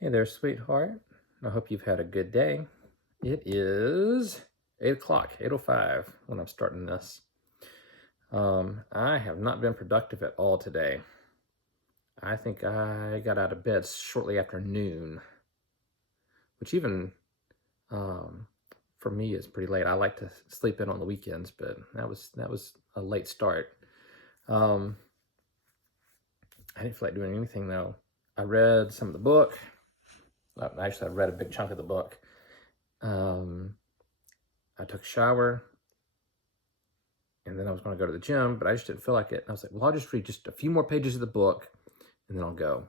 Hey there, sweetheart. I hope you've had a good day. It is 8 o'clock, 8:05 when I'm starting this. I have not been productive at all today. I think I got out of bed shortly after noon, which even for me is pretty late. I like to sleep in on the weekends, but that was a late start. I didn't feel like doing anything though. I read some of the book. Actually, I read a big chunk of the book. I took a shower, and then I was going to go to the gym, but I just didn't feel like it. And I was like, well, I'll just read just a few more pages of the book, and then I'll go.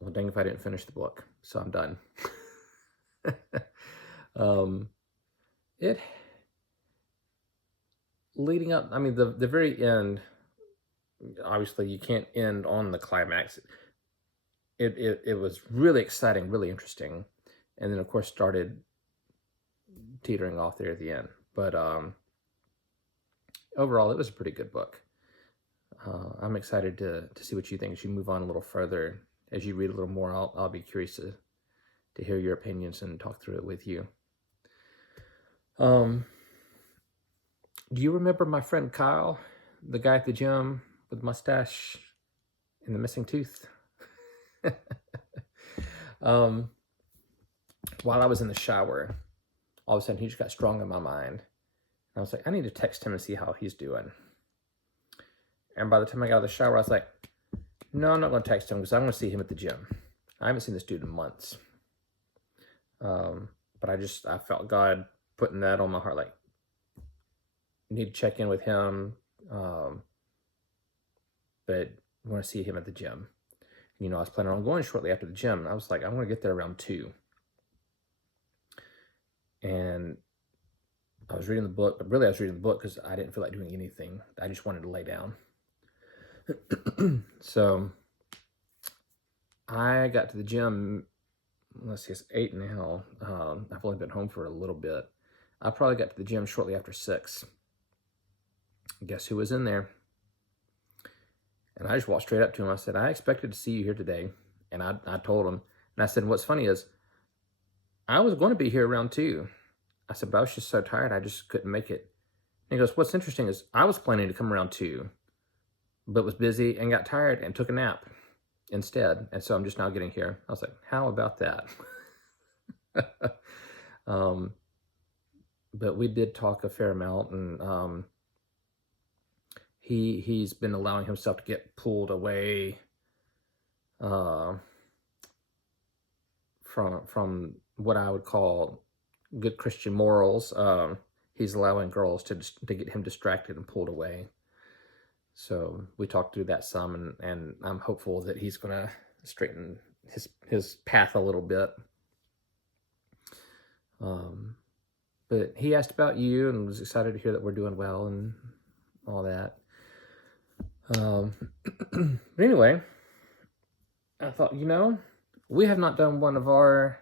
Well, dang if I didn't finish the book, so I'm done. It leading up, I mean, the very end, obviously you can't end on the climax. It was really exciting, really interesting, and then of course started teetering off there at the end. But overall, it was a pretty good book. I'm excited to see what you think as you move on a little further. As you read a little more, I'll be curious to hear your opinions and talk through it with you. Do you remember my friend Kyle, the guy at the gym with the mustache and the missing tooth? While I was in the shower, all of a sudden he just got strong in my mind. I was like, I need to text him and see how he's doing. And by the time I got out of the shower, I was like, no, I'm not going to text him because I'm going to see him at the gym. I haven't seen this dude in months. But I felt God putting that on my heart, like, need to check in with him. But I want to see him at the gym. You know, I was planning on going shortly after the gym. And I was like, I'm going to get there around 2. And I was reading the book, but really I was reading the book because I didn't feel like doing anything. I just wanted to lay down. So I got to the gym, let's see, it's 8 now. I've only been home for a little bit. I probably got to the gym shortly after 6. Guess who was in there? And I just walked straight up to him. I said, I expected to see you here today. And I told him. And I said, what's funny is, I was going to be here around 2. I said, but I was just so tired, I just couldn't make it. And he goes, what's interesting is, I was planning to come around 2, but was busy and got tired and took a nap instead. And so I'm just now getting here. I was like, how about that? But we did talk a fair amount, and he's been allowing himself to get pulled away from what I would call good Christian morals. He's allowing girls to get him distracted and pulled away. So we talked through that some, and I'm hopeful that he's going to straighten his path a little bit. But he asked about you and was excited to hear that we're doing well and all that. But anyway, I thought, we have not done one of our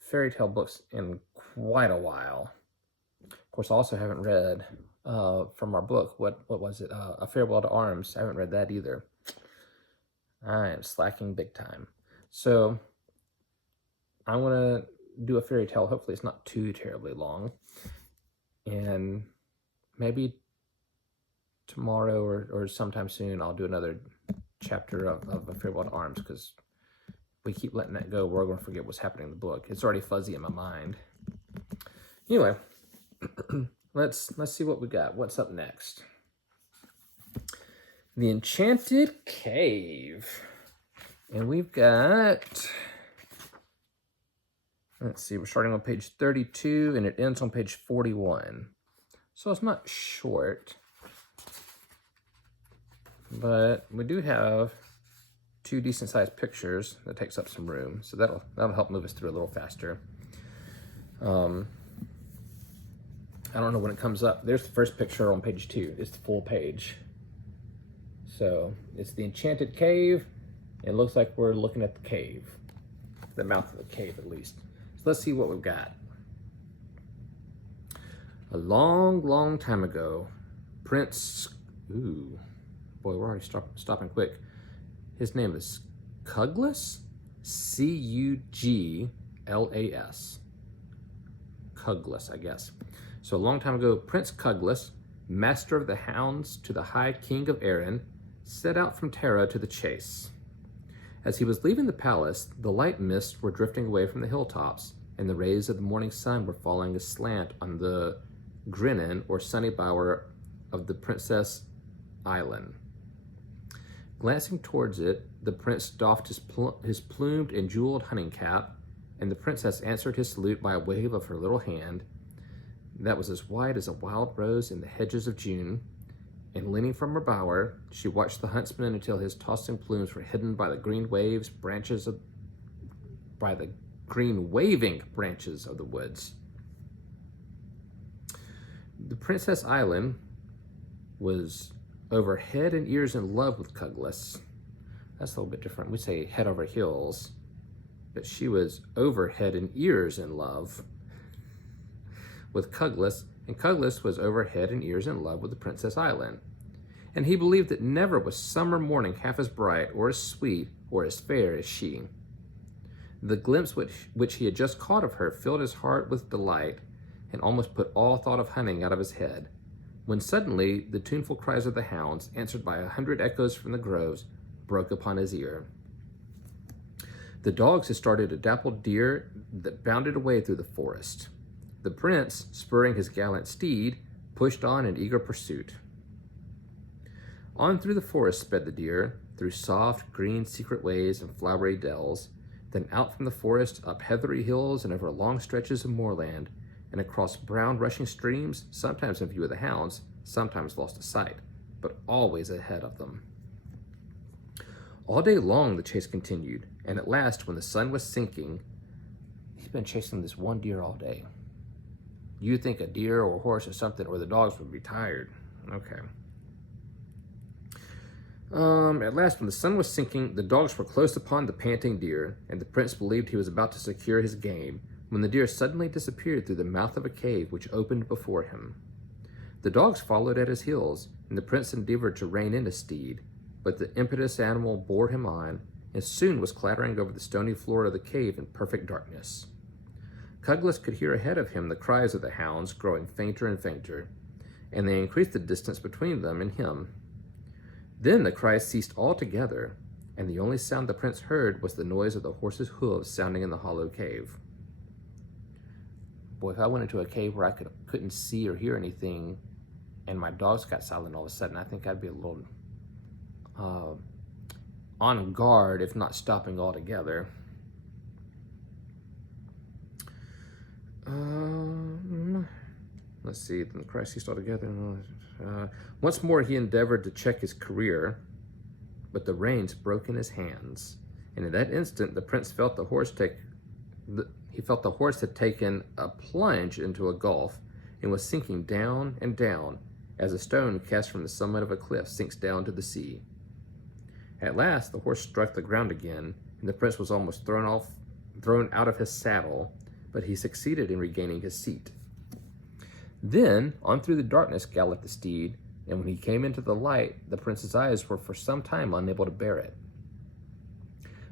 fairy tale books in quite a while. Of course, I also haven't read from our book, what was it? A Farewell to Arms. I haven't read that either. I am slacking big time. So I want to do a fairy tale. Hopefully it's not too terribly long. And maybe tomorrow or sometime soon I'll do another chapter of A Farewell to Arms, because we keep letting that go, we're going to forget what's happening in the book. It's already fuzzy in my mind. Anyway, let's see what we got. What's up next? The Enchanted Cave. And we've got, let's see, we're starting on page 32 and it ends on page 41. So it's not short, but we do have 2 decent sized pictures that takes up some room. So that'll help move us through a little faster. I don't know when it comes up. There's the first picture on page 2. It's the full page. So it's the Enchanted Cave. It looks like we're looking at the cave, the mouth of the cave at least. So let's see what we've got. A long, long time ago, Prince, ooh, boy, we're already stopping quick. His name is Cuglas? Cuglas. Cuglas, I guess. So a long time ago, Prince Cuglas, master of the hounds to the high king of Erin, set out from Tara to the chase. As he was leaving the palace, the light mists were drifting away from the hilltops, and the rays of the morning sun were falling aslant on the Grinnin, or sunny bower, of the Princess Island. Glancing towards it, the prince doffed his plumed and jeweled hunting cap, and the princess answered his salute by a wave of her little hand that was as white as a wild rose in the hedges of June, and leaning from her bower, she watched the huntsman until his tossing plumes were hidden by the green waving branches of the woods. The Princess Island was over head and ears in love with Cuglas. That's a little bit different. We say head over heels, but she was over head and ears in love with Cuglas, and Cuglas was over head and ears in love with the Princess Island. And he believed that never was summer morning half as bright or as sweet or as fair as she. The glimpse which he had just caught of her filled his heart with delight and almost put all thought of hunting out of his head, when suddenly the tuneful cries of the hounds, answered by 100 echoes from the groves, broke upon his ear. The dogs had started a dappled deer that bounded away through the forest. The prince, spurring his gallant steed, pushed on in eager pursuit. On through the forest sped the deer, through soft, green, secret ways and flowery dells, then out from the forest, up heathery hills and over long stretches of moorland, and across brown rushing streams, sometimes in view of the hounds, sometimes lost to sight, but always ahead of them. All day long the chase continued, and at last, when the sun was sinking, he's been chasing this one deer all day. You'd think a deer or a horse or something, or the dogs would be tired. Okay. At last, when the sun was sinking, the dogs were close upon the panting deer, and the prince believed he was about to secure his game, when the deer suddenly disappeared through the mouth of a cave which opened before him. The dogs followed at his heels, and the prince endeavored to rein in his steed, but the impetuous animal bore him on, and soon was clattering over the stony floor of the cave in perfect darkness. Cuglas could hear ahead of him the cries of the hounds growing fainter and fainter, and they increased the distance between them and him. Then the cries ceased altogether, and the only sound the prince heard was the noise of the horses' hooves sounding in the hollow cave. Boy, if I went into a cave where I couldn't see or hear anything, and my dogs got silent all of a sudden, I think I'd be a little on guard, if not stopping altogether. Let's see, then the cry ceased altogether. Once more he endeavored to check his career, but the reins broke in his hands, and in that instant the prince felt the horse had taken a plunge into a gulf and was sinking down and down as a stone cast from the summit of a cliff sinks down to the sea. At last the horse struck the ground again, and the prince was almost thrown out of his saddle, but he succeeded in regaining his seat. Then on through the darkness galloped the steed, and when he came into the light, the prince's eyes were for some time unable to bear it.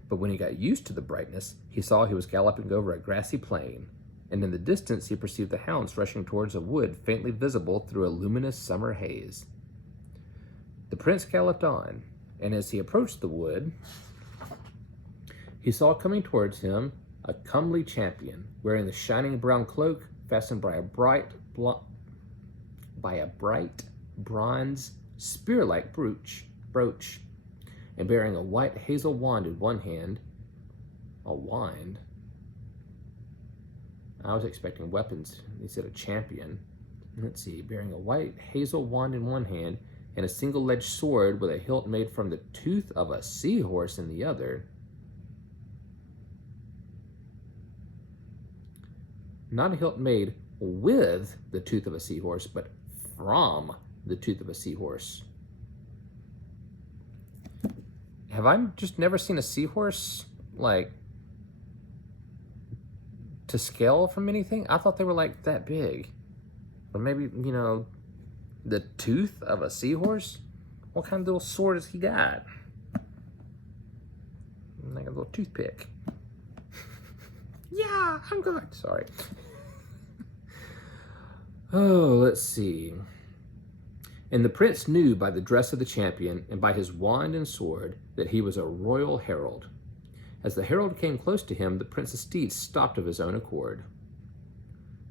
But when he got used to the brightness, he saw he was galloping over a grassy plain, and in the distance he perceived the hounds rushing towards a wood faintly visible through a luminous summer haze. The prince galloped on, and as he approached the wood, he saw coming towards him a comely champion, wearing the shining brown cloak fastened by a bright bronze spear-like brooch, and bearing a white hazel wand in one hand. A wand? I was expecting weapons. He said a champion. Let's see, bearing a white hazel wand in one hand and a single-edged sword with a hilt made from the tooth of a seahorse in the other. Not a hilt made with the tooth of a seahorse, but from the tooth of a seahorse. Have I just never seen a seahorse, like, to scale from anything? I thought they were, like, that big. Or maybe, the tooth of a seahorse? What kind of little sword has he got? little toothpick. Yeah, I'm good. Sorry. Oh, let's see. And the prince knew by the dress of the champion and by his wand and sword that he was a royal herald. As the herald came close to him, the prince's steed stopped of his own accord.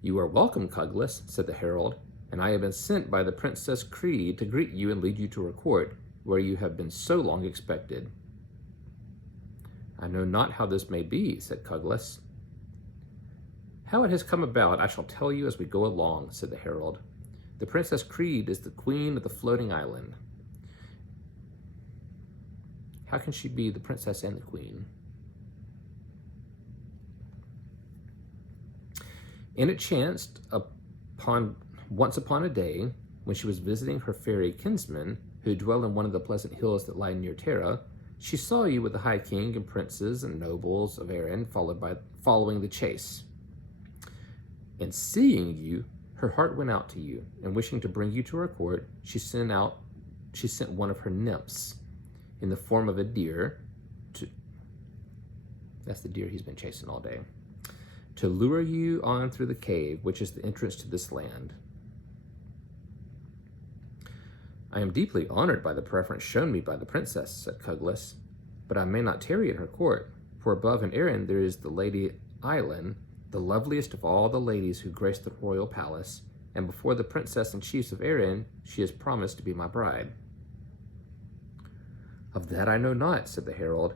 You are welcome, Cuglas, said the herald, and I have been sent by the Princess Creed to greet you and lead you to her court, where you have been so long expected. I know not how this may be, said Cuglas. How it has come about I shall tell you as we go along, said the herald. The Princess Creed is the queen of the floating island. How can she be the princess and the queen? And it chanced once upon a day, when she was visiting her fairy kinsman, who dwell in one of the pleasant hills that lie near Terra, she saw you with the high king and princes and nobles of Erin following the chase. And seeing you, her heart went out to you, and wishing to bring you to her court, she sent one of her nymphs in the form of a deer that's the deer he's been chasing all day, to lure you on through the cave, which is the entrance to this land. I am deeply honored by the preference shown me by the princess, said Cuglas, but I may not tarry in her court, for above in Erin there is the Lady Eileen, the loveliest of all the ladies who grace the royal palace, and before the princess and chiefs of Erin she has promised to be my bride. Of that I know not, said the herald,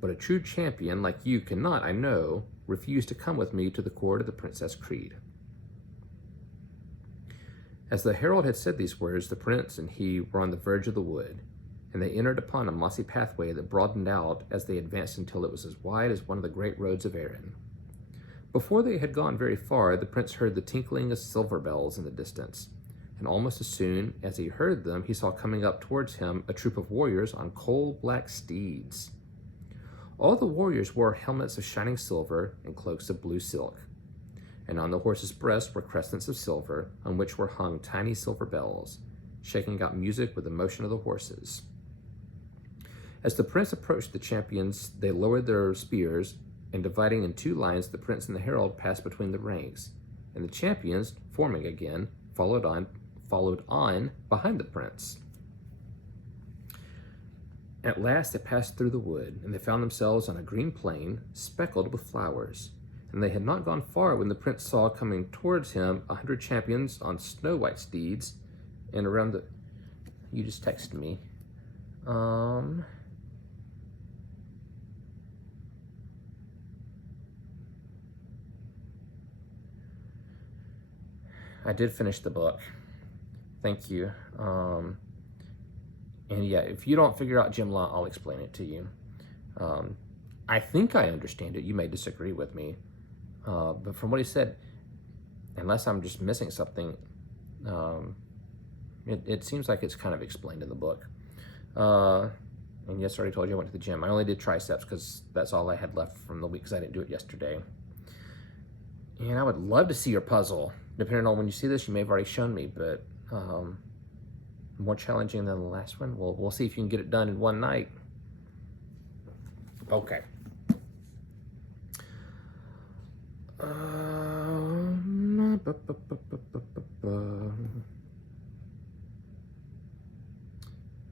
but a true champion like you cannot, I know, refuse to come with me to the court of the Princess Creed. As the herald had said these words, the prince and he were on the verge of the wood, and they entered upon a mossy pathway that broadened out as they advanced until it was as wide as one of the great roads of Erin. Before they had gone very far, the prince heard the tinkling of silver bells in the distance, and almost as soon as he heard them, he saw coming up towards him a troop of warriors on coal-black steeds. All the warriors wore helmets of shining silver and cloaks of blue silk, and on the horses' breasts were crescents of silver, on which were hung tiny silver bells, shaking out music with the motion of the horses. As the prince approached the champions, they lowered their spears, and dividing in two lines, the prince and the herald passed between the ranks, and the champions, forming again, followed on behind the prince. At last they passed through the wood, and they found themselves on a green plain, speckled with flowers. And they had not gone far when the prince saw coming towards him 100 champions on snow-white steeds, and around the... You just texted me. I did finish the book. Thank you. And yeah, if you don't figure out Jimla, I'll explain it to you. I think I understand it. You may disagree with me. But from what he said, unless I'm just missing something, it seems like it's kind of explained in the book. And yes, I already told you I went to the gym. I only did triceps because that's all I had left from the week because I didn't do it yesterday. And I would love to see your puzzle. Depending on when you see this, you may have already shown me, but more challenging than the last one. We'll see if you can get it done in one night. Okay. I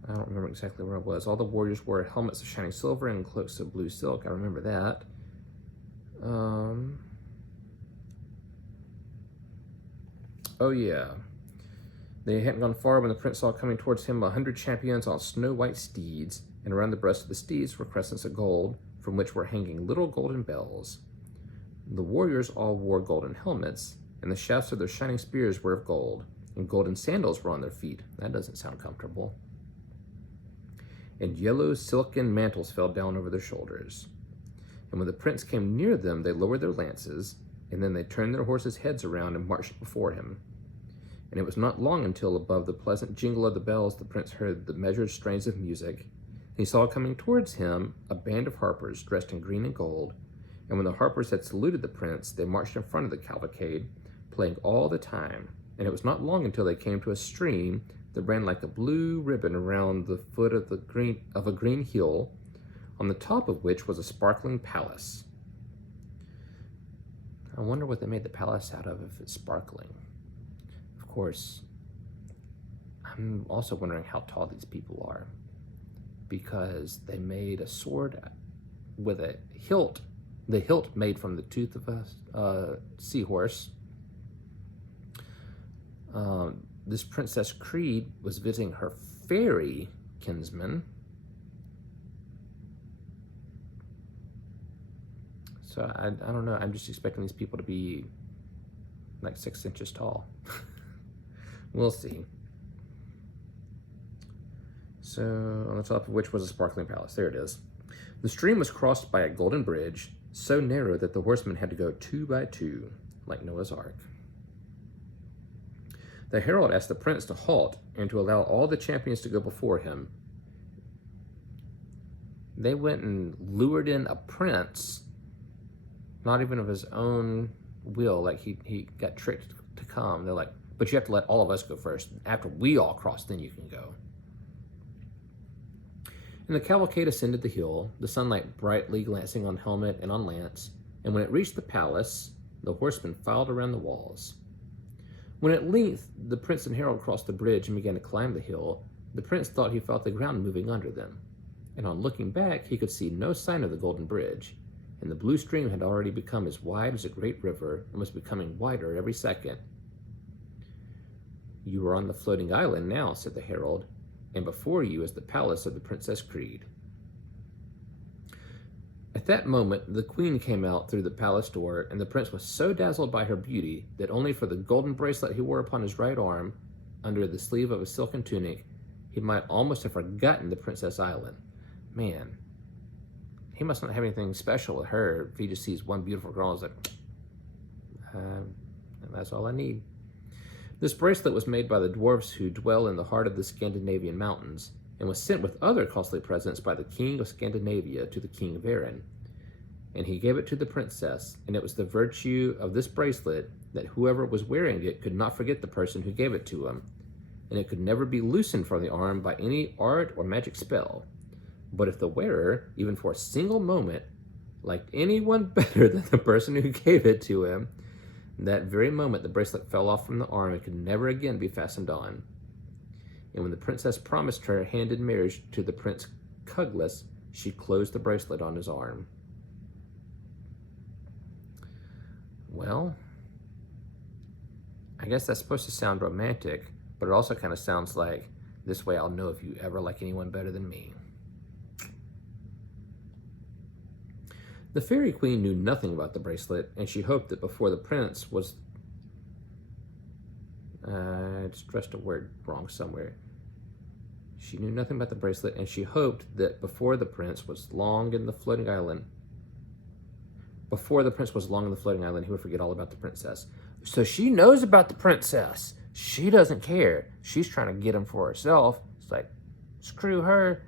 don't remember exactly where I was. All the warriors wore helmets of shining silver and cloaks of blue silk. I remember that. Oh yeah. They hadn't gone far when the prince saw coming towards him 100 champions on snow-white steeds, and around the breast of the steeds were crescents of gold, from which were hanging little golden bells. The warriors all wore golden helmets, and the shafts of their shining spears were of gold, and golden sandals were on their feet. That doesn't sound comfortable. And yellow silken mantles fell down over their shoulders. And when the prince came near them, they lowered their lances, and then they turned their horses' heads around and marched before him. And it was not long until above the pleasant jingle of the bells the prince heard the measured strains of music, and he saw coming towards him a band of harpers dressed in green and gold. And when the harpers had saluted the prince, they marched in front of the cavalcade, playing all the time. And it was not long until they came to a stream that ran like a blue ribbon around the foot of a green hill, on the top of which was a sparkling palace. I wonder what they made the palace out of if it's sparkling. Of course, I'm also wondering how tall these people are, because they made a sword with a hilt, the hilt made from the tooth of a seahorse. This Princess Creed was visiting her fairy kinsman. So I don't know, I'm just expecting these people to be like 6 inches tall. We'll see. So, on the top of which was a sparkling palace. There it is. The stream was crossed by a golden bridge, so narrow that the horsemen had to go 2 by 2, like Noah's Ark. The herald asked the prince to halt and to allow all the champions to go before him. They went and lured in a prince, not even of his own will, like he got tricked to come. They're like, but you have to let all of us go first. After we all cross, then you can go. And the cavalcade ascended the hill, the sunlight brightly glancing on helmet and on lance, and when it reached the palace, the horsemen filed around the walls. When at length the prince and herald crossed the bridge and began to climb the hill, the prince thought he felt the ground moving under them, and on looking back he could see no sign of the golden bridge, and the blue stream had already become as wide as a great river and was becoming wider every second. "You are on the floating island now," said the herald, "and before you is the palace of the Princess Creed." At that moment, the queen came out through the palace door, and the prince was so dazzled by her beauty that only for the golden bracelet he wore upon his right arm, under the sleeve of a silken tunic, he might almost have forgotten the Princess Island. Man, he must not have anything special with her if he just sees one beautiful girl and is like, that's all I need. This bracelet was made by the dwarves who dwell in the heart of the Scandinavian mountains, and was sent with other costly presents by the king of Scandinavia to the king of Erin. And he gave it to the princess, and it was the virtue of this bracelet that whoever was wearing it could not forget the person who gave it to him, and it could never be loosened from the arm by any art or magic spell. But if the wearer, even for a single moment, liked anyone better than the person who gave it to him, that very moment the bracelet fell off from the arm and could never again be fastened on. And when the princess promised her hand in marriage to the Prince Cugless, she closed the bracelet on his arm. Well, I guess that's supposed to sound romantic, but it also kind of sounds like, this way I'll know if you ever like anyone better than me. The fairy queen knew nothing about the bracelet, and she hoped that before the prince was... I stressed a word wrong somewhere. She knew nothing about the bracelet, and she hoped that before the prince was long in the floating island, he would forget all about the princess. So she knows about the princess. She doesn't care. She's trying to get him for herself. It's like, screw her.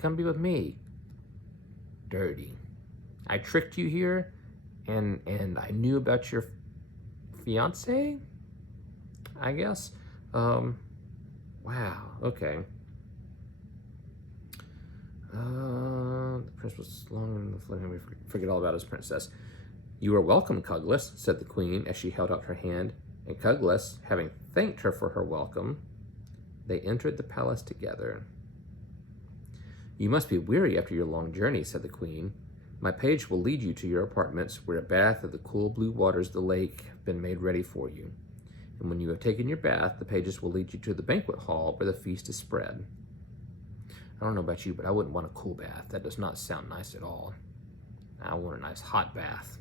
Come be with me. Dirty. I tricked you here, and I knew about your fiance, I guess. Wow, okay. The prince was long in the floating. We forget all about his princess. "You are welcome, Cugless," said the queen as she held out her hand, and Cugless, having thanked her for her welcome, they entered the palace together. "You must be weary after your long journey," said the queen. "My page will lead you to your apartments, where a bath of the cool blue waters of the lake have been made ready for you. And when you have taken your bath, the pages will lead you to the banquet hall where the feast is spread." I don't know about you, but I wouldn't want a cool bath. That does not sound nice at all. I want a nice hot bath.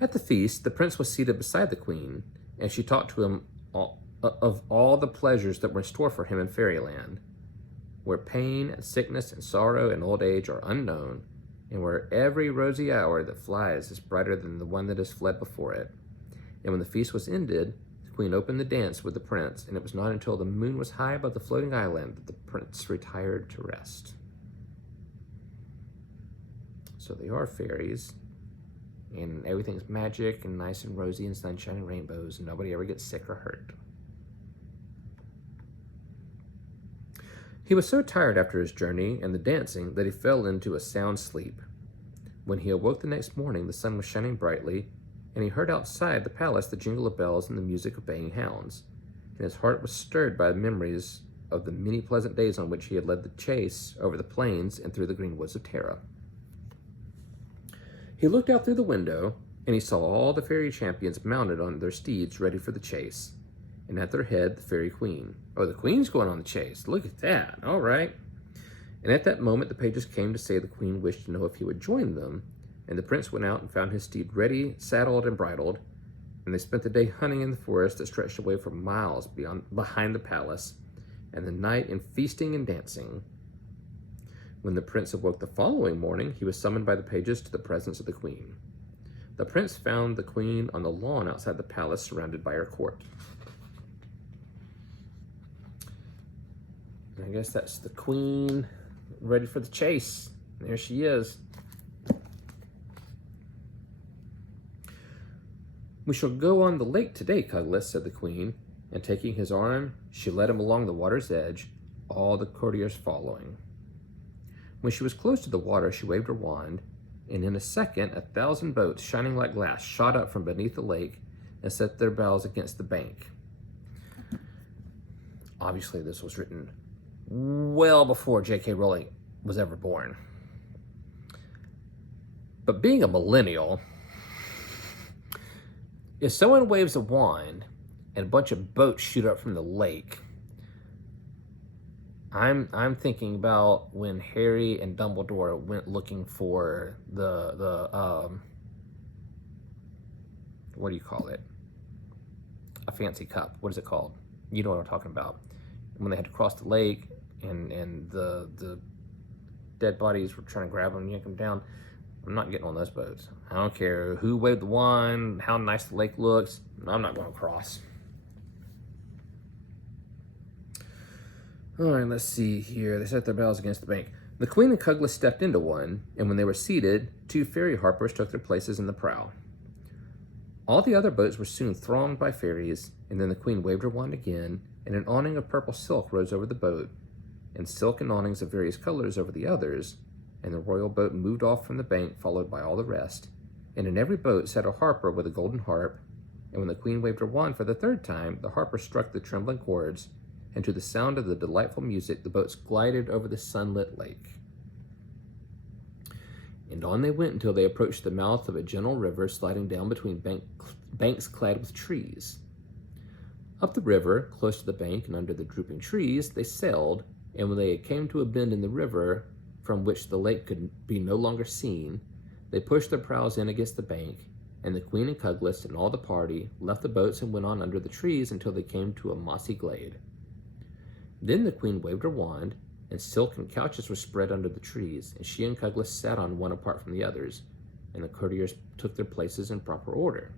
At the feast, the prince was seated beside the queen, and she talked to him of all the pleasures that were in store for him in fairyland, where pain and sickness and sorrow and old age are unknown, and where every rosy hour that flies is brighter than the one that has fled before it. And when the feast was ended, the queen opened the dance with the prince, and it was not until the moon was high above the floating island that the prince retired to rest. So they are fairies, and everything's magic and nice and rosy and sunshine and rainbows, and nobody ever gets sick or hurt. He was so tired after his journey and the dancing that he fell into a sound sleep. When he awoke the next morning, the sun was shining brightly, and he heard outside the palace the jingle of bells and the music of baying hounds, and his heart was stirred by memories of the many pleasant days on which he had led the chase over the plains and through the green woods of Tara. He looked out through the window, and he saw all the fairy champions mounted on their steeds ready for the chase, and at their head the fairy queen. Oh, the queen's going on the chase. Look at that. All right. And at that moment the pages came to say the queen wished to know if he would join them, and the prince went out and found his steed ready, saddled, and bridled, and they spent the day hunting in the forest that stretched away for miles behind the palace, and the night in feasting and dancing. When the prince awoke the following morning, he was summoned by the pages to the presence of the queen. The prince found the queen on the lawn outside the palace, surrounded by her court. I guess that's the queen ready for the chase. There she is. "We shall go on the lake today, Cuglas," said the queen, and taking his arm, she led him along the water's edge, all the courtiers following. When she was close to the water, she waved her wand, and in a second 1,000 boats, shining like glass, shot up from beneath the lake and set their bows against the bank. Obviously, this was written well before J.K. Rowling was ever born. But being a millennial, if someone waves a wand and a bunch of boats shoot up from the lake, I'm thinking about when Harry and Dumbledore went looking for the what do you call it? A fancy cup. What is it called? You know what I'm talking about. When they had to cross the lake and the dead bodies were trying to grab them and yank them down. I'm not getting on those boats. I don't care who waved the wand, how nice the lake looks. I'm not going to cross. All right, let's see here. They set their bells against the bank. The queen and Cuglas stepped into one, and when they were seated, 2 fairy harpers took their places in the prow. All the other boats were soon thronged by fairies, and then the queen waved her wand again, and an awning of purple silk rose over the boat, and silken awnings of various colors over the others, and the royal boat moved off from the bank, followed by all the rest. And in every boat sat a harper with a golden harp, and when the queen waved her wand for the 3rd time, the harper struck the trembling chords, and to the sound of the delightful music, the boats glided over the sunlit lake. And on they went until they approached the mouth of a gentle river sliding down between banks clad with trees. Up the river, close to the bank and under the drooping trees, they sailed, and when they came to a bend in the river, from which the lake could be no longer seen, they pushed their prows in against the bank, and the queen and Cuglas and all the party left the boats and went on under the trees until they came to a mossy glade. Then the queen waved her wand, and silken couches were spread under the trees, and she and Cuglas sat on one apart from the others, and the courtiers took their places in proper order.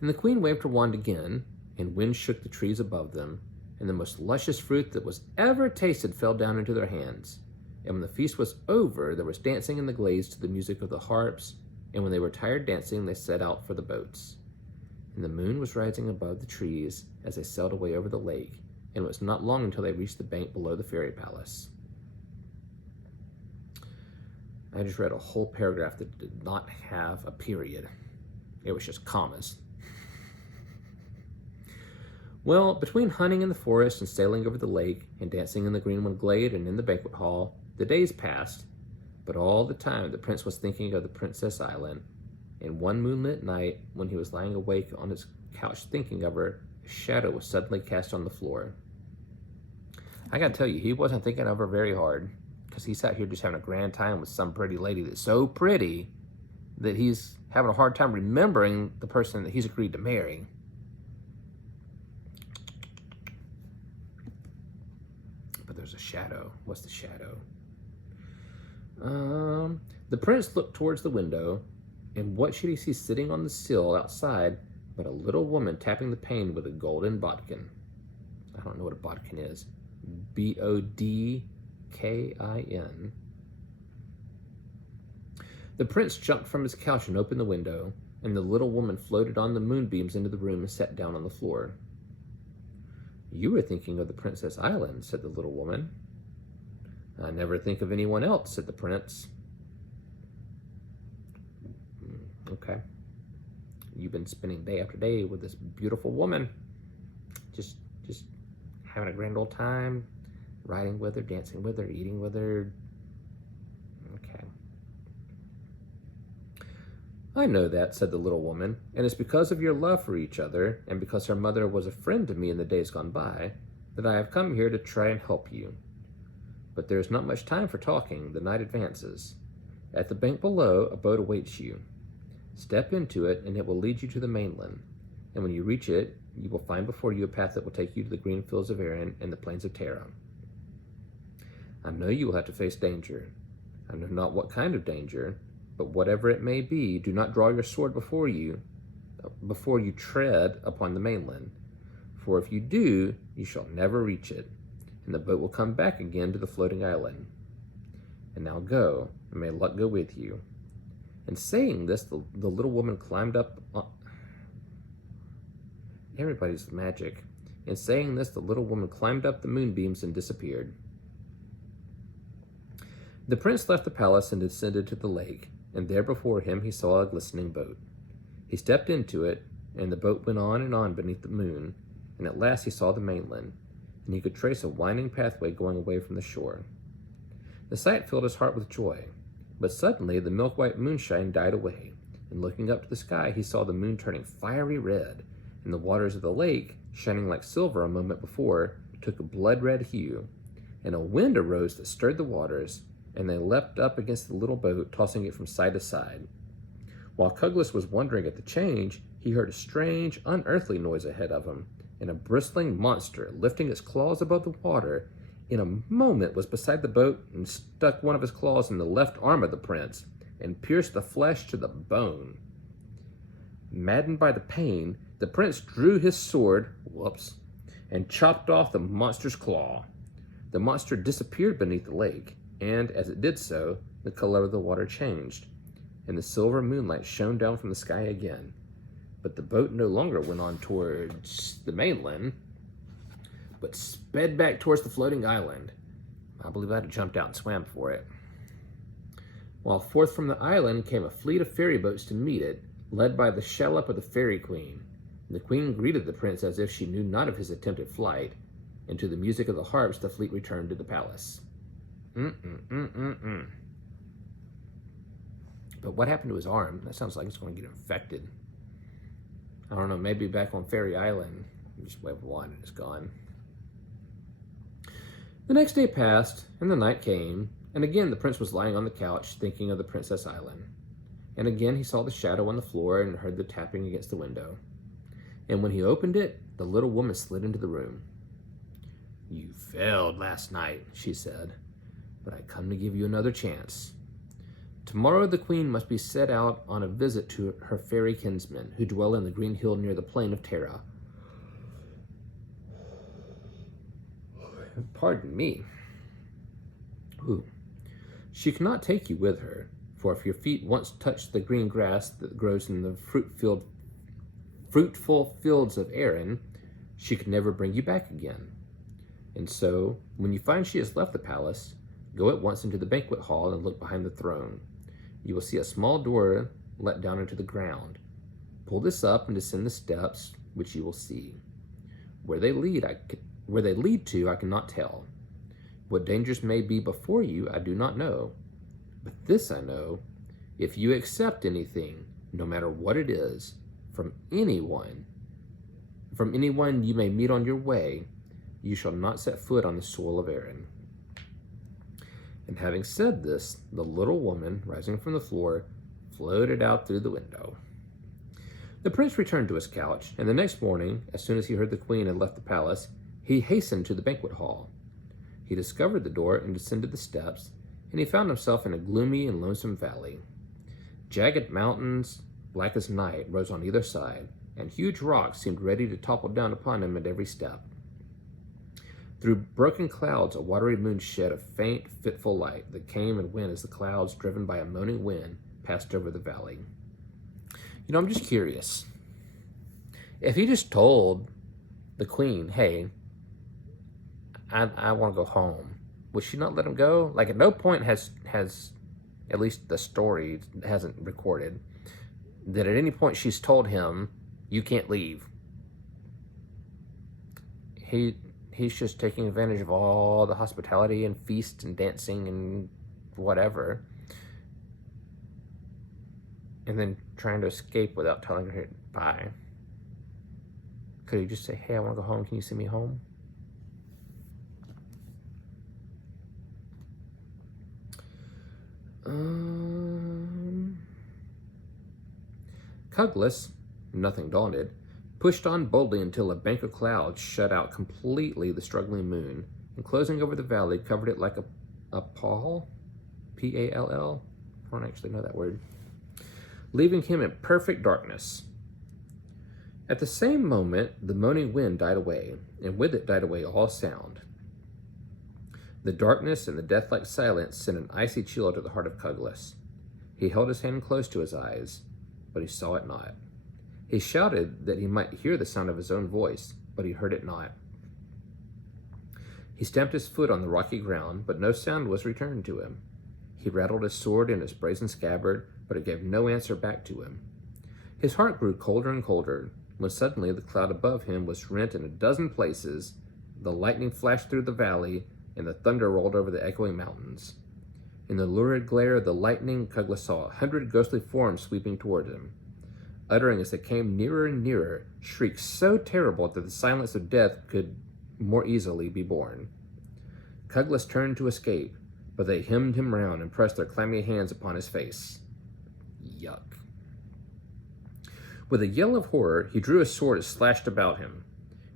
And the queen waved her wand again, and wind shook the trees above them, and the most luscious fruit that was ever tasted fell down into their hands. And when the feast was over, there was dancing in the glades to the music of the harps, and when they were tired dancing, they set out for the boats. And the moon was rising above the trees as they sailed away over the lake, and it was not long until they reached the bank below the fairy palace. I just read a whole paragraph that did not have a period. It was just commas. Well, between hunting in the forest and sailing over the lake and dancing in the greenwood glade and in the banquet hall, the days passed, but all the time the prince was thinking of the Princess Island, and one moonlit night, when he was lying awake on his couch thinking of her, a shadow was suddenly cast on the floor. I gotta tell you, he wasn't thinking of her very hard, because he sat here just having a grand time with some pretty lady that's so pretty that he's having a hard time remembering the person that he's agreed to marry. But there's a shadow. What's the shadow? The prince looked towards the window, and what should he see sitting on the sill outside but a little woman tapping the pane with a golden bodkin. I don't know what a bodkin is. Bodkin. The prince jumped from his couch and opened the window, and the little woman floated on the moonbeams into the room and sat down on the floor. You were thinking of the Princess Island, said the little woman. I never think of anyone else, said the prince. Okay. You've been spending day after day with this beautiful woman. Just having a grand old time, riding with her, dancing with her, eating with her. Okay. I know that, said the little woman, and it's because of your love for each other, and because her mother was a friend to me in the days gone by, that I have come here to try and help you. But there is not much time for talking. The night advances. At the bank below, a boat awaits you. Step into it, and it will lead you to the mainland. And when you reach it, you will find before you a path that will take you to the green fields of Erin and the plains of Terra. I know you will have to face danger. I know not what kind of danger, but whatever it may be, do not draw your sword before you tread upon the mainland. For if you do, you shall never reach it, and the boat will come back again to the floating island. And now go, and may luck go with you. And saying this, the little woman climbed up on... Everybody's magic. In saying this, the little woman climbed up the moonbeams and disappeared. The prince left the palace and descended to the lake, and there before him he saw a glistening boat. He stepped into it, and the boat went on and on beneath the moon, and at last he saw the mainland, and he could trace a winding pathway going away from the shore. The sight filled his heart with joy, but suddenly the milk-white moonshine died away, and looking up to the sky he saw the moon turning fiery red, and the waters of the lake, shining like silver a moment before, took a blood-red hue, and a wind arose that stirred the waters, and they leapt up against the little boat, tossing it from side to side. While Cuglas was wondering at the change, he heard a strange, unearthly noise ahead of him, and a bristling monster, lifting its claws above the water, in a moment was beside the boat and stuck one of his claws in the left arm of the prince, and pierced the flesh to the bone. Maddened by the pain, the prince drew his sword, and chopped off the monster's claw. The monster disappeared beneath the lake, and as it did so, the color of the water changed, and the silver moonlight shone down from the sky again. But the boat no longer went on towards the mainland, but sped back towards the floating island. I believe I had jumped out and swam for it. While forth from the island came a fleet of ferry boats to meet it, led by the shallop of the Fairy Queen. The queen greeted the prince as if she knew not of his attempted flight, and to the music of the harps the fleet returned to the palace. But what happened to his arm? That sounds like it's going to get infected. I don't know, maybe back on Fairy Island, you just wave one and it's gone. The next day passed, and the night came, and again the prince was lying on the couch, thinking of the Princess Island. And again he saw the shadow on the floor and heard the tapping against the window. And when he opened it, the little woman slid into the room. "You failed last night," she said, "but I come to give you another chance. Tomorrow the queen must be set out on a visit to her fairy kinsmen, who dwell in the green hill near the plain of Terra." Pardon me. Ooh. "She cannot take you with her, for if your feet once touch the green grass that grows in the fruitful fields of Erin, she could never bring you back again. And so, when you find she has left the palace, go at once into the banquet hall and look behind the throne. You will see a small door let down into the ground. Pull this up and descend the steps, which you will see. Where they lead to, I cannot tell. What dangers may be before you, I do not know. But this I know, if you accept anything, no matter what it is, from anyone you may meet on your way, you shall not set foot on the soil of Erin." And having said this, the little woman, rising from the floor, floated out through the window. The prince returned to his couch, and the next morning, as soon as he heard the queen had left the palace, he hastened to the banquet hall. He discovered the door and descended the steps, and he found himself in a gloomy and lonesome valley. Jagged mountains, black as night, rose on either side, and huge rocks seemed ready to topple down upon him at every step. Through broken clouds, a watery moon shed a faint, fitful light that came and went as the clouds, driven by a moaning wind, passed over the valley. I'm just curious. If he just told the queen, "Hey, I want to go home. Would she not let him go? Like, at no point has at least the story hasn't recorded that at any point she's told him, you can't leave. He's just taking advantage of all the hospitality and feast and dancing and whatever, and then trying to escape without telling her bye. Could he just say, hey, I want to go home, can you send me home? Cugless, nothing daunted, pushed on boldly until a bank of clouds shut out completely the struggling moon, and closing over the valley, covered it like a pall, P-A-L-L. I don't actually know that word, leaving him in perfect darkness. At the same moment, the moaning wind died away, and with it died away all sound. The darkness and the death-like silence sent an icy chill to the heart of Cugless. He held his hand close to his eyes, but he saw it not. He shouted that he might hear the sound of his own voice, but he heard it not. He stamped his foot on the rocky ground, but no sound was returned to him. He rattled his sword in its brazen scabbard, but it gave no answer back to him. His heart grew colder and colder, when suddenly the cloud above him was rent in a dozen places, the lightning flashed through the valley, and the thunder rolled over the echoing mountains. In the lurid glare of the lightning, Cugless saw 100 ghostly forms sweeping toward him, uttering as they came nearer and nearer shrieks so terrible that the silence of death could more easily be borne. Cugless turned to escape, but they hemmed him round and pressed their clammy hands upon his face. Yuck. With a yell of horror, he drew his sword and slashed about him.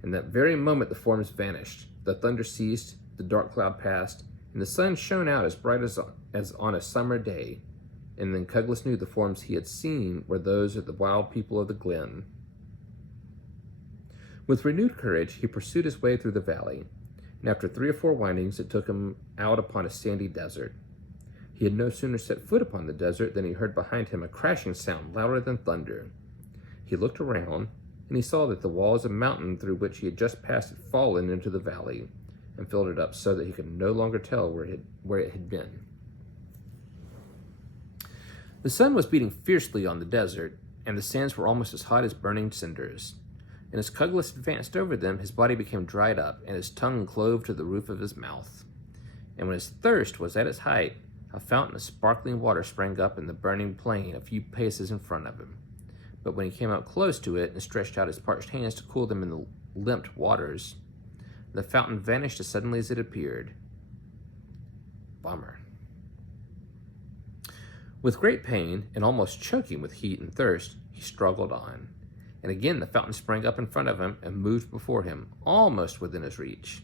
In that very moment the forms vanished, the thunder ceased, the dark cloud passed, and the sun shone out as bright as on a summer day. And then Cugless knew the forms he had seen were those of the wild people of the glen. With renewed courage, he pursued his way through the valley, and after 3 or 4 windings, it took him out upon a sandy desert. He had no sooner set foot upon the desert than he heard behind him a crashing sound louder than thunder. He looked around, and he saw that the walls of the mountain through which he had just passed had fallen into the valley, and filled it up so that he could no longer tell where it had been. The sun was beating fiercely on the desert, and the sands were almost as hot as burning cinders. And as Cugless advanced over them, his body became dried up, and his tongue clove to the roof of his mouth. And when his thirst was at its height, a fountain of sparkling water sprang up in the burning plain a few paces in front of him. But when he came out close to it and stretched out his parched hands to cool them in the limped waters, the fountain vanished as suddenly as it appeared. Bummer. With great pain, and almost choking with heat and thirst, he struggled on. And again the fountain sprang up in front of him and moved before him, almost within his reach.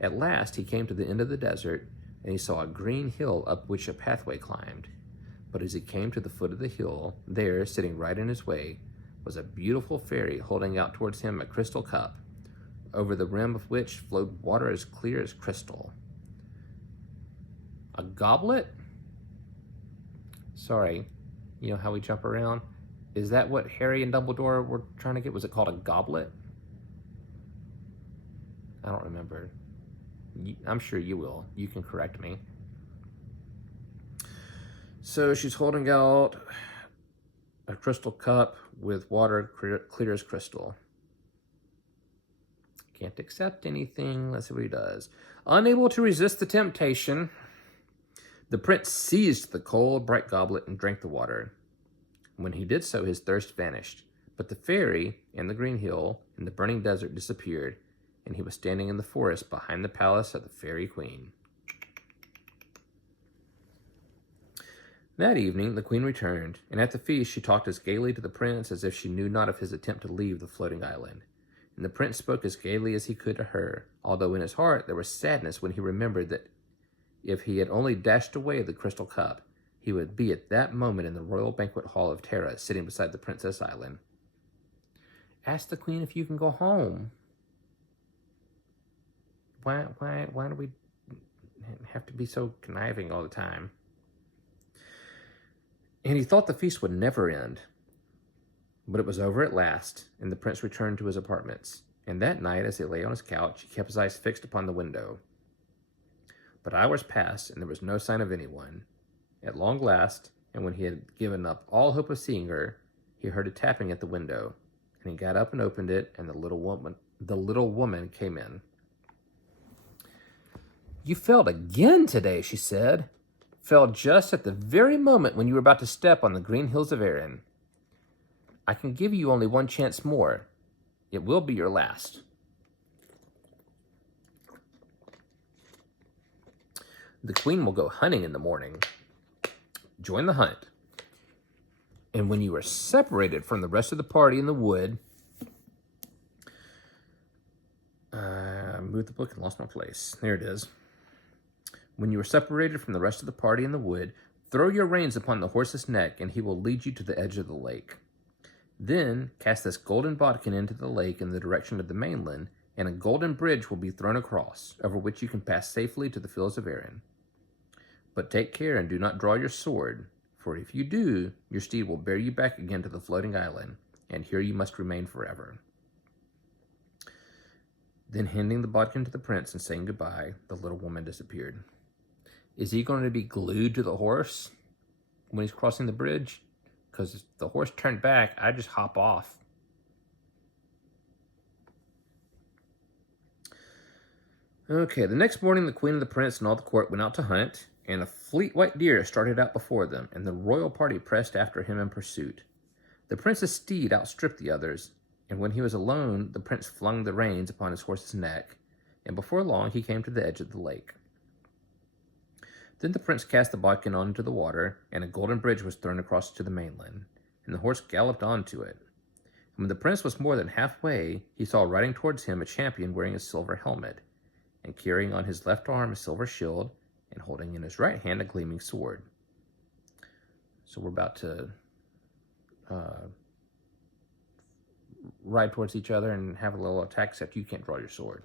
At last he came to the end of the desert, and he saw a green hill up which a pathway climbed. But as he came to the foot of the hill, there, sitting right in his way, was a beautiful fairy holding out towards him a crystal cup, over the rim of which flowed water as clear as crystal. A goblet? Sorry, you know how we jump around? Is that what Harry and Dumbledore were trying to get? Was it called a goblet? I don't remember. I'm sure you will. You can correct me. So she's holding out a crystal cup with water clear as crystal. Can't accept anything. Let's see what he does. Unable to resist the temptation, the prince seized the cold, bright goblet and drank the water. When he did so, his thirst vanished. But the fairy and the green hill and the burning desert disappeared, and he was standing in the forest behind the palace of the fairy queen. That evening, the queen returned, and at the feast she talked as gaily to the prince as if she knew not of his attempt to leave the floating island. And the prince spoke as gaily as he could to her, although in his heart there was sadness when he remembered that if he had only dashed away the crystal cup, he would be at that moment in the royal banquet hall of Terra, sitting beside the Princess Island. Ask the queen if you can go home. Why do we have to be so conniving all the time? And he thought the feast would never end. But it was over at last, and the prince returned to his apartments. And that night, as he lay on his couch, he kept his eyes fixed upon the window. But hours passed, and there was no sign of anyone. At long last, and when he had given up all hope of seeing her, he heard a tapping at the window, and he got up and opened it, and the little woman came in. "You failed again today," she said. "Failed just at the very moment when you were about to step on the green hills of Erin. I can give you only one chance more. It will be your last." "The queen will go hunting in the morning. Join the hunt. And when you are separated from the rest of the party in the wood..." I moved the book and lost my place. There it is. "When you are separated from the rest of the party in the wood, throw your reins upon the horse's neck, and he will lead you to the edge of the lake. Then cast this golden bodkin into the lake in the direction of the mainland, and a golden bridge will be thrown across, over which you can pass safely to the fields of Erin. But take care and do not draw your sword, for if you do, your steed will bear you back again to the floating island, and here you must remain forever." Then, handing the bodkin to the prince and saying goodbye, the little woman disappeared. Is he going to be glued to the horse when he's crossing the bridge? Because if the horse turned back, I'd just hop off. Okay, the next morning, the queen and the prince and all the court went out to hunt, and a fleet white deer started out before them, and the royal party pressed after him in pursuit. The prince's steed outstripped the others, and when he was alone, the prince flung the reins upon his horse's neck, and before long he came to the edge of the lake. Then the prince cast the bodkin on into the water, and a golden bridge was thrown across to the mainland, and the horse galloped on to it. And when the prince was more than halfway, he saw riding towards him a champion wearing a silver helmet, and carrying on his left arm a silver shield, and holding in his right hand a gleaming sword. So we're about to ride towards each other and have a little attack, except you can't draw your sword.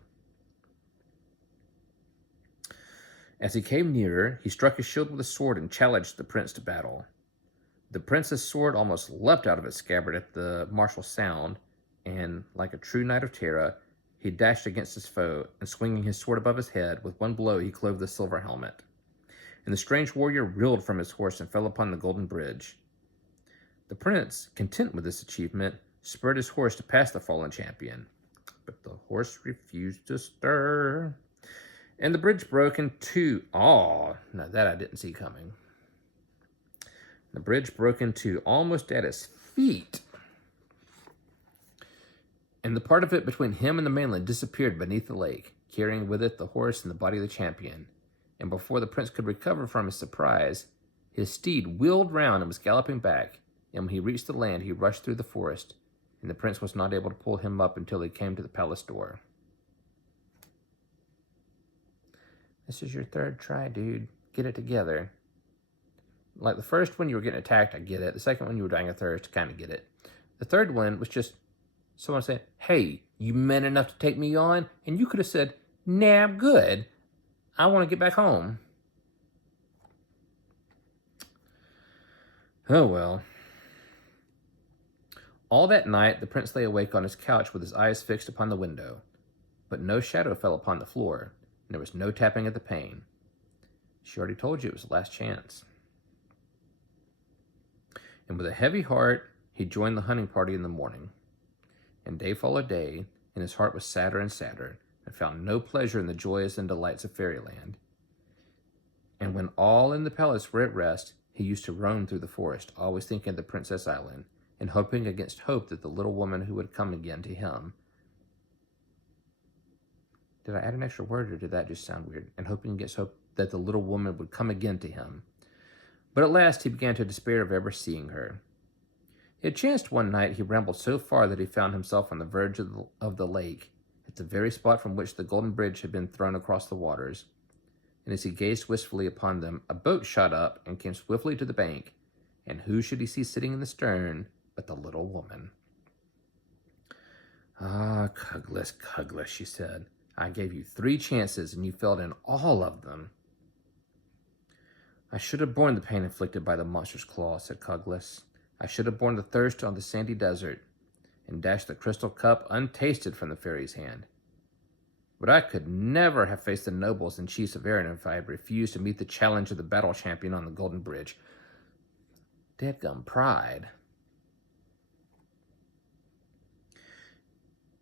As he came nearer, he struck his shield with a sword and challenged the prince to battle. The prince's sword almost leapt out of its scabbard at the martial sound, and, like a true knight of Terra, he dashed against his foe, and swinging his sword above his head, with one blow he clove the silver helmet. And the strange warrior reeled from his horse and fell upon the golden bridge. The prince, content with this achievement, spurred his horse to pass the fallen champion, but the horse refused to stir, and the bridge broke in two. Oh, now that I didn't see coming. The bridge broke in two almost at his feet, and the part of it between him and the mainland disappeared beneath the lake, carrying with it the horse and the body of the champion. And before the prince could recover from his surprise, his steed wheeled round and was galloping back, and when he reached the land, he rushed through the forest, and the prince was not able to pull him up until he came to the palace door. This is your third try, dude. Get it together. Like the first one, you were getting attacked, I get it. The second one, you were dying of thirst, kind of get it. The third one was just someone saying, hey, you men enough to take me on? And you could have said, nah, I'm good. I want to get back home. Oh, well. All that night, the prince lay awake on his couch with his eyes fixed upon the window. But no shadow fell upon the floor, and there was no tapping at the pane. She already told you it was the last chance. And with a heavy heart, he joined the hunting party in the morning. And day followed day, and his heart was sadder and sadder, and found no pleasure in the joys and delights of fairyland. And when all in the palace were at rest, he used to roam through the forest, always thinking of the Princess Island, and hoping against hope that the little woman who would come again to him. Did I add an extra word, or did that just sound weird? And hoping against hope that the little woman would come again to him. But at last he began to despair of ever seeing her. It chanced one night he rambled so far that he found himself on the verge of the lake, at the very spot from which the golden bridge had been thrown across the waters. And as he gazed wistfully upon them, a boat shot up and came swiftly to the bank, and who should he see sitting in the stern but the little woman? Ah, Cuglas, Cuglas, she said, I gave you 3 chances, and you failed in all of them. I should have borne the pain inflicted by the monster's claw, said Cuglas. I should have borne the thirst on the sandy desert, and dashed the crystal cup untasted from the fairy's hand. But I could never have faced the nobles and chiefs of Erin if I had refused to meet the challenge of the battle champion on the Golden Bridge. Dadgum pride.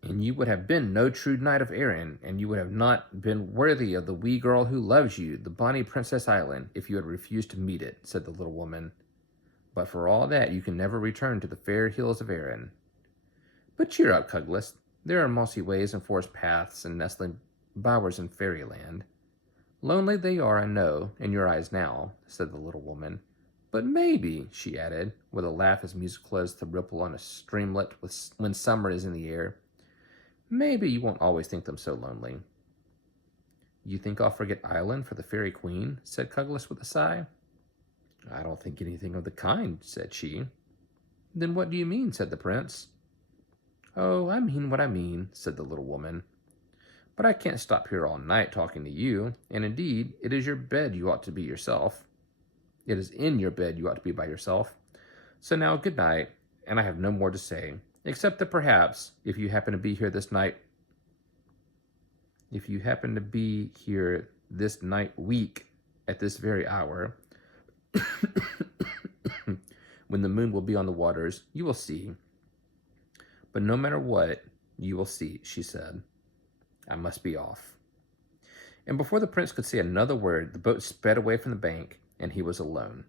And you would have been no true knight of Erin, and you would have not been worthy of the wee girl who loves you, the bonny Princess Island, if you had refused to meet it, said the little woman. But for all that, you can never return to the fair hills of Erin. But cheer up, Cuglas. There are mossy ways and forest paths and nestling bowers in fairyland. Lonely they are, I know, in your eyes now, said the little woman. But maybe, she added, with a laugh as musical as the ripple on a streamlet when summer is in the air, maybe you won't always think them so lonely. You think I'll forget Island for the fairy queen? Said Cuglas with a sigh. I don't think anything of the kind, said she. Then what do you mean? Said the prince. Oh, I mean what I mean, said the little woman. But I can't stop here all night talking to you, and indeed, it is your bed you ought to be yourself. It is in your bed you ought to be by yourself. So now, good night, and I have no more to say, except that perhaps, if you happen to be here this night week, at this very hour, when the moon will be on the waters, you will see. But no matter what, you will see, she said. I must be off. And before the prince could say another word, the boat sped away from the bank, and he was alone.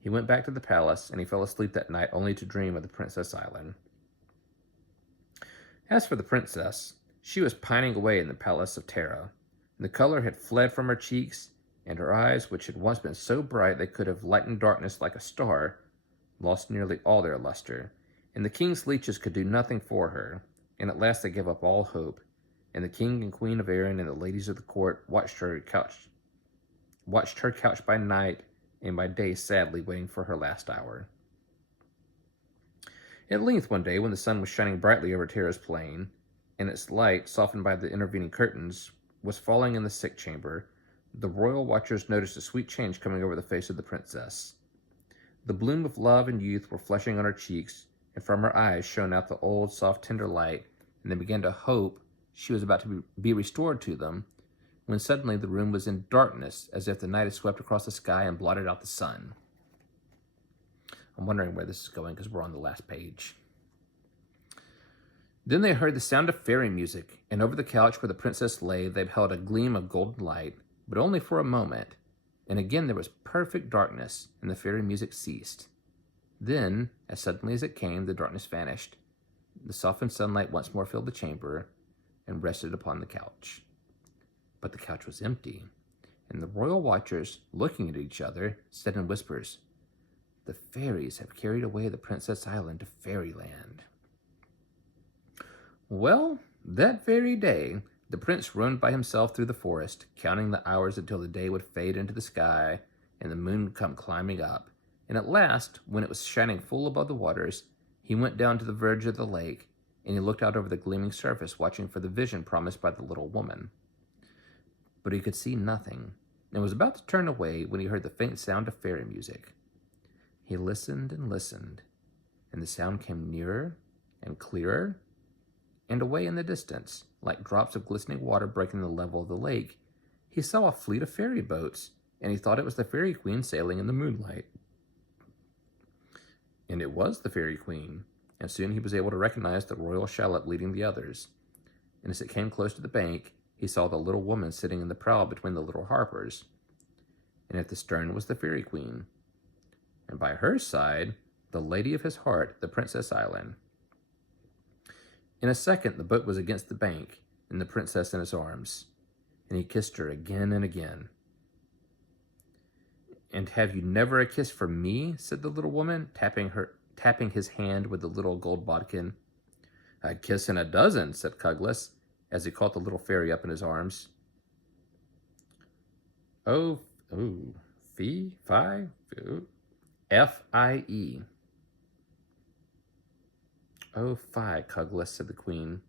He went back to the palace, and he fell asleep that night only to dream of the Princess Island. As for the princess, she was pining away in the palace of Terra. The color had fled from her cheeks, and her eyes, which had once been so bright they could have lightened darkness like a star, lost nearly all their luster, and the king's leeches could do nothing for her, and at last they gave up all hope, and the king and queen of Erin and the ladies of the court watched her couched by night and by day sadly waiting for her last hour. At length one day, when the sun was shining brightly over Terra's plain, and its light, softened by the intervening curtains, was falling in the sick chamber, the royal watchers noticed a sweet change coming over the face of the princess. The bloom of love and youth were flushing on her cheeks, and from her eyes shone out the old, soft, tender light, and they began to hope she was about to be restored to them, when suddenly the room was in darkness, as if the night had swept across the sky and blotted out the sun. I'm wondering where this is going, because we're on the last page. Then they heard the sound of fairy music, and over the couch where the princess lay, they beheld a gleam of golden light, but only for a moment, and again there was perfect darkness, and the fairy music ceased. Then, as suddenly as it came, the darkness vanished. The softened sunlight once more filled the chamber and rested upon the couch. But the couch was empty, and the royal watchers, looking at each other, said in whispers, "The fairies have carried away the Princess Island to fairyland." Well, that very day, the prince roamed by himself through the forest, counting the hours until the day would fade into the sky and the moon would come climbing up. And at last, when it was shining full above the waters, he went down to the verge of the lake, and he looked out over the gleaming surface, watching for the vision promised by the little woman. But he could see nothing, and was about to turn away when he heard the faint sound of fairy music. He listened, and the sound came nearer and clearer, and away in the distance, like drops of glistening water breaking the level of the lake, he saw a fleet of fairy boats, and he thought it was the fairy queen sailing in the moonlight. And it was the fairy queen, and soon he was able to recognize the royal shallop leading the others. And as it came close to the bank, he saw the little woman sitting in the prow between the little harpers. And at the stern was the fairy queen, and by her side, the lady of his heart, the Princess Island. In a second, the boat was against the bank, and the princess in his arms, and he kissed her again and again. "And have you never a kiss for me?" said the little woman, tapping his hand with the little gold bodkin. "A kiss in a dozen," said Cuglas, as he caught the little fairy up in his arms. F-I-E. "Oh, fie, Cuglas," said the queen.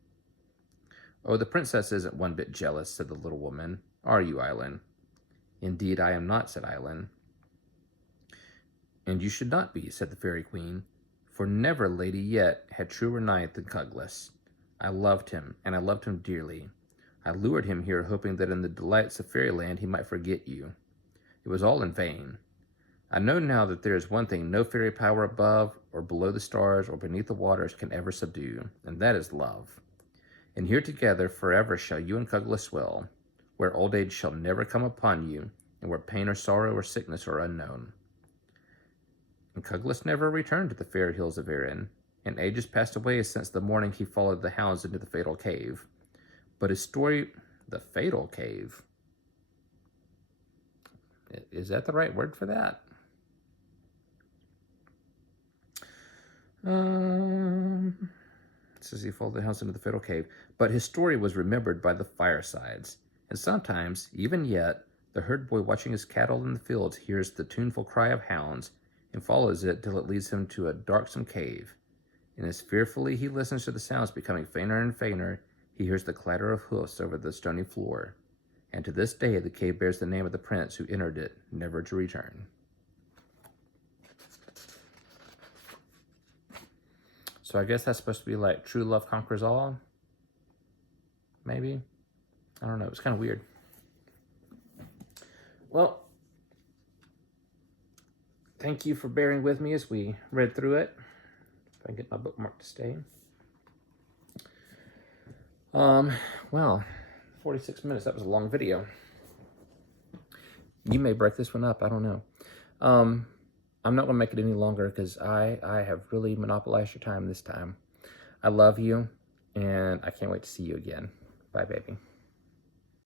"Oh, the princess isn't one bit jealous," said the little woman. "Are you, Island?" "Indeed, I am not," said Island. "And you should not be," said the fairy queen, For never lady yet had truer knight than Cuglas. I loved him, and I loved him dearly. I lured him here, hoping that in the delights of fairyland he might forget you. It was all in vain. I know now that there is one thing no fairy power above or below the stars or beneath the waters can ever subdue, and that is love. And here together forever shall you and Cuglas dwell, where old age shall never come upon you, and where pain or sorrow or sickness are unknown. And Cuglas never returned to the fair hills of Erin, and ages passed away since the morning he followed the hounds into the fatal cave. But his story, the fatal cave, is that the right word for that? It says he followed the hounds into the fatal cave. But his story was remembered by the firesides, and sometimes, even yet, the herd boy watching his cattle in the fields hears the tuneful cry of hounds and follows it till it leads him to a darksome cave. And as fearfully he listens to the sounds becoming fainter and fainter, he hears the clatter of hoofs over the stony floor. And to this day, the cave bears the name of the prince who entered it, never to return. So I guess that's supposed to be like true love conquers all? Maybe? I don't know. It was kind of weird. Well, thank you for bearing with me as we read through it. If I can get my bookmark to stay. Well, 46 minutes. That was a long video. You may break this one up. I don't know. I'm not going to make it any longer because I have really monopolized your time this time. I love you, and I can't wait to see you again. Bye, baby.